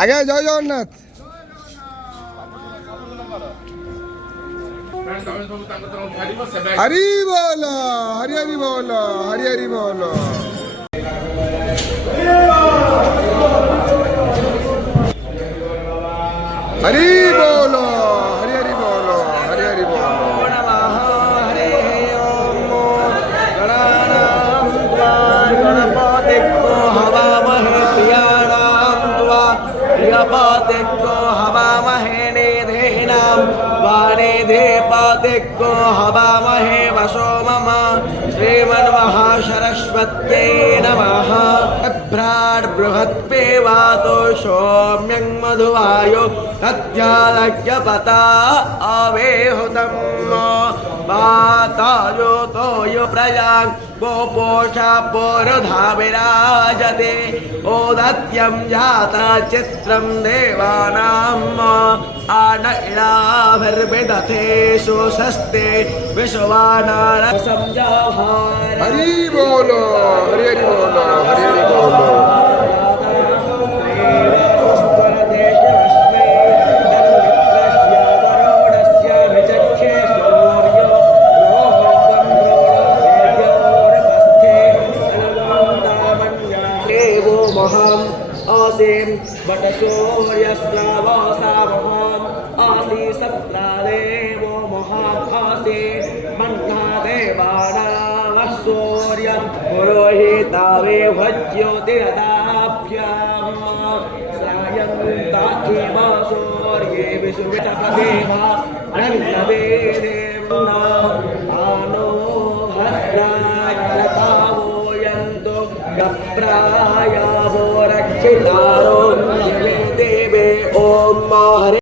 আগে জয় জগন্নাথ। হরি বল, হরি হরি বল, হরি হরি বল। হরি বল, হরি হরি বল, হরি হরি বল। प्रियपातिको हवामहे निधीनां वानिधिपातिको हवामहे वसो मम श्रीमन्महासरस्वत्यै नमः। बृहत्पेवातो सौम्यं मधुवायो तद्यालज्ञपता अवेहुतं वातायो तोयो प्रयां गोपोषा पुरुधा विराजते ओदत्यं जाता चित्रं देवानाम् आनइडाभिर्विदधे सुषस्ते विश्वानारसं जहार। हरि बोलो, हरि हरि बोलो, हरि हरि बोलो। आसीन बटसूर्यस्रावासामहाम आसी सत्रादेवो महान आसी मन्ना देवानावसूर्य पुरोहितावे भज्योतिरदाभ्याम सायं ताखिमासूर्ये विश्वचक्रदेवा अनन्तदेवेर्ना आनो भद्राग्रतावो यन्तु गप्रायावो रक्षितारो देवे ओम हरे।